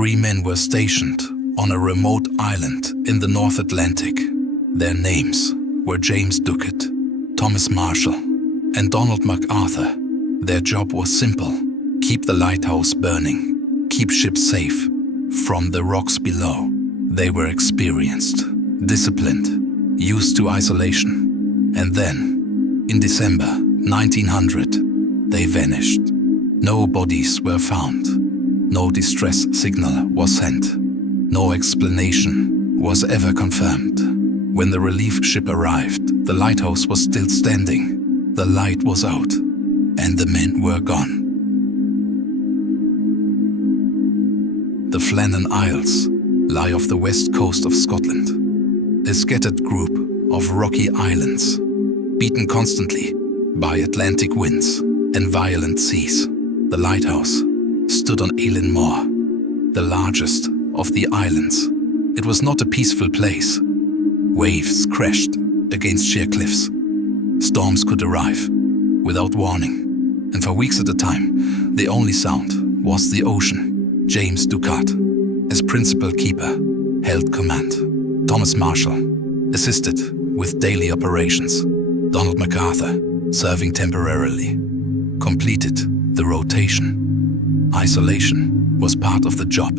3 men were stationed on a remote island in the North Atlantic. Their names were James Ducat, Thomas Marshall, and Donald McArthur. Their job was simple: keep the lighthouse burning, keep ships safe from the rocks below. They were experienced, disciplined, used to isolation. And then, in December 1900, they vanished. No bodies were found. No distress signal was sent. No explanation was ever confirmed. When the relief ship arrived, the lighthouse was still standing. The light was out, and the men were gone. The Flannan Isles lie off the west coast of Scotland, a scattered group of rocky islands, beaten constantly by Atlantic winds and violent seas. The lighthouse stood on Eilean Moor, the largest of the islands. It was not a peaceful place. Waves crashed against sheer cliffs. Storms could arrive without warning, and for weeks at a time, the only sound was the ocean. James Ducat, as principal keeper, held command. Thomas Marshall assisted with daily operations. Donald McArthur, serving temporarily, completed the rotation. Isolation was part of the job,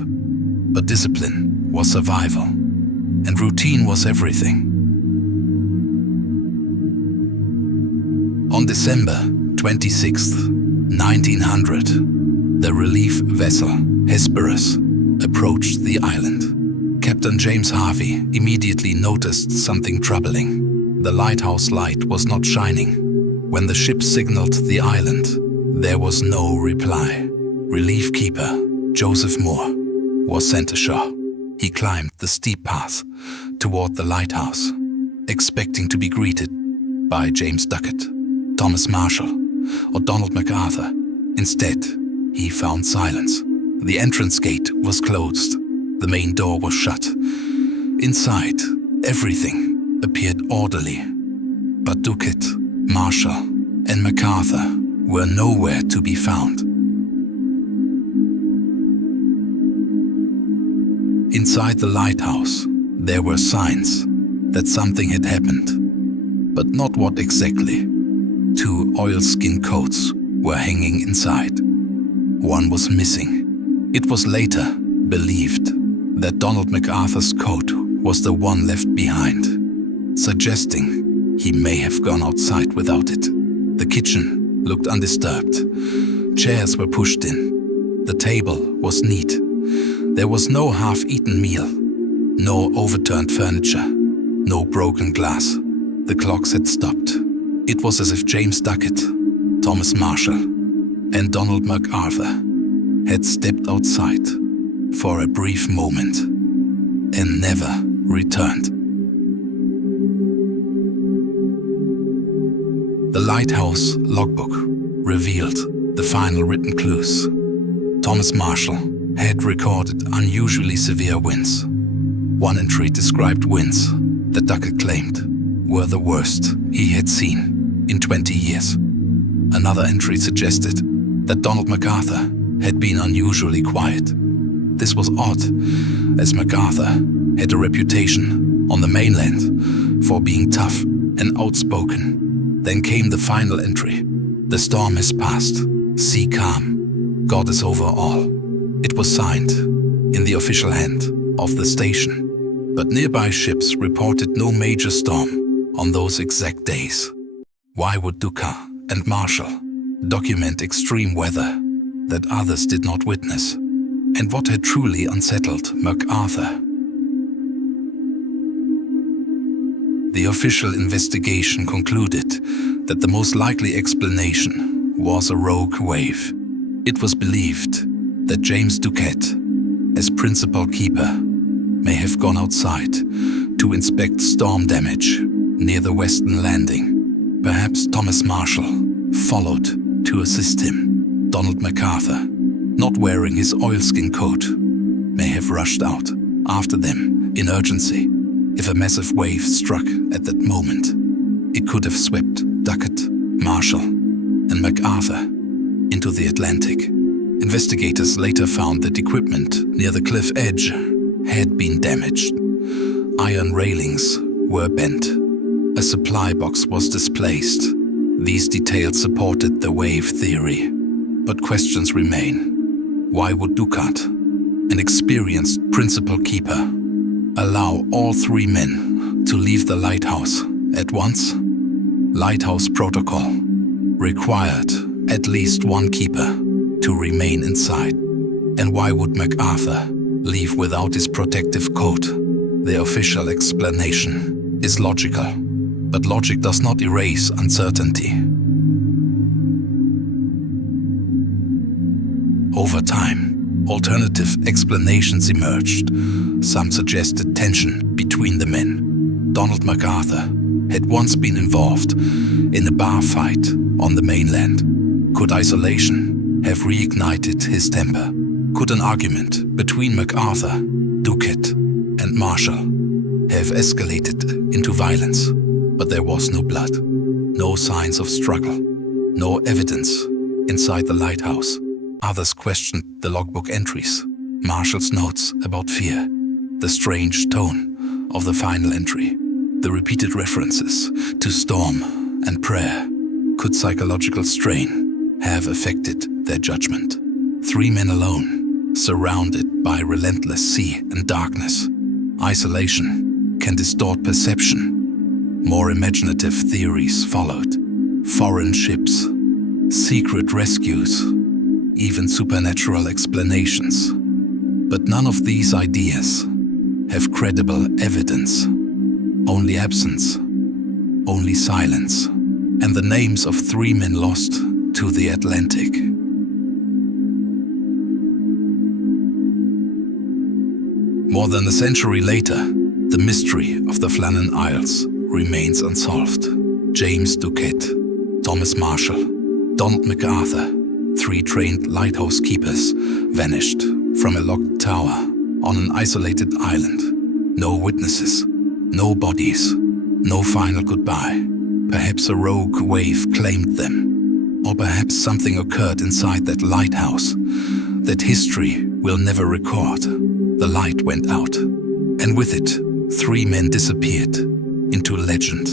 but discipline was survival, and routine was everything. On December 26, 1900, the relief vessel Hesperus approached the island. Captain James Harvey immediately noticed something troubling. The lighthouse light was not shining. When the ship signaled the island, there was no reply. Relief keeper Joseph Moore was sent ashore. He climbed the steep path toward the lighthouse, expecting to be greeted by James Ducat, Thomas Marshall, or Donald McArthur. Instead, he found silence. The entrance gate was closed. The main door was shut. Inside, everything appeared orderly. But Ducat, Marshall, and McArthur were nowhere to be found. Inside the lighthouse, there were signs that something had happened, but not what exactly. 2 oilskin coats were hanging inside. One was missing. It was later believed that Donald McArthur's coat was the one left behind, suggesting he may have gone outside without it. The kitchen looked undisturbed. Chairs were pushed in. The table was neat. There was no half-eaten meal, no overturned furniture, no broken glass. The clocks had stopped. It was as if James Ducat, Thomas Marshall, and Donald McArthur had stepped outside for a brief moment and never returned. The lighthouse logbook revealed the final written clues. Thomas Marshall had recorded unusually severe winds. One entry described winds that Ducat claimed were the worst he had seen in 20 years. Another entry suggested that Donald McArthur had been unusually quiet. This was odd, as McArthur had a reputation on the mainland for being tough and outspoken. Then came the final entry. The storm has passed. Sea calm. God is over all. It was signed in the official hand of the station, but nearby ships reported no major storm on those exact days. Why would Ducat and Marshall document extreme weather that others did not witness? And what had truly unsettled McArthur? The official investigation concluded that the most likely explanation was a rogue wave. It was believed that James Ducat, as principal keeper, may have gone outside to inspect storm damage near the western landing. Perhaps Thomas Marshall followed to assist him. Donald McArthur, not wearing his oilskin coat, may have rushed out after them in urgency. If a massive wave struck at that moment, it could have swept Ducat, Marshall, and McArthur into the Atlantic, Investigators later found that equipment near the cliff edge had been damaged. Iron railings were bent. A supply box was displaced. These details supported the wave theory. But questions remain. Why would Ducat, an experienced principal keeper, allow all 3 men to leave the lighthouse at once? Lighthouse protocol required at least 1 keeper to remain inside. And why would McArthur leave without his protective coat? The official explanation is logical, but logic does not erase uncertainty. Over time, alternative explanations emerged. Some suggested tension between the men. Donald McArthur had once been involved in a bar fight on the mainland. Could isolation have reignited his temper? Could an argument between McArthur, Ducat, and Marshall have escalated into violence? But there was no blood, no signs of struggle, no evidence inside the lighthouse. Others questioned the logbook entries, Marshall's notes about fear, the strange tone of the final entry, the repeated references to storm and prayer. Could psychological strain have affected their judgment? 3 men alone, surrounded by relentless sea and darkness. Isolation can distort perception. More imaginative theories followed. Foreign ships, secret rescues, even supernatural explanations. But none of these ideas have credible evidence. Only absence, only silence, and the names of 3 men lost to the Atlantic. More than a century later, the mystery of the Flannan Isles remains unsolved. James Ducat, Thomas Marshall, Donald McArthur, 3 trained lighthouse keepers, vanished from a locked tower on an isolated island. No witnesses, no bodies, no final goodbye. Perhaps a rogue wave claimed them. Or perhaps something occurred inside that lighthouse that history will never record. The light went out, and with it, 3 men disappeared into legend.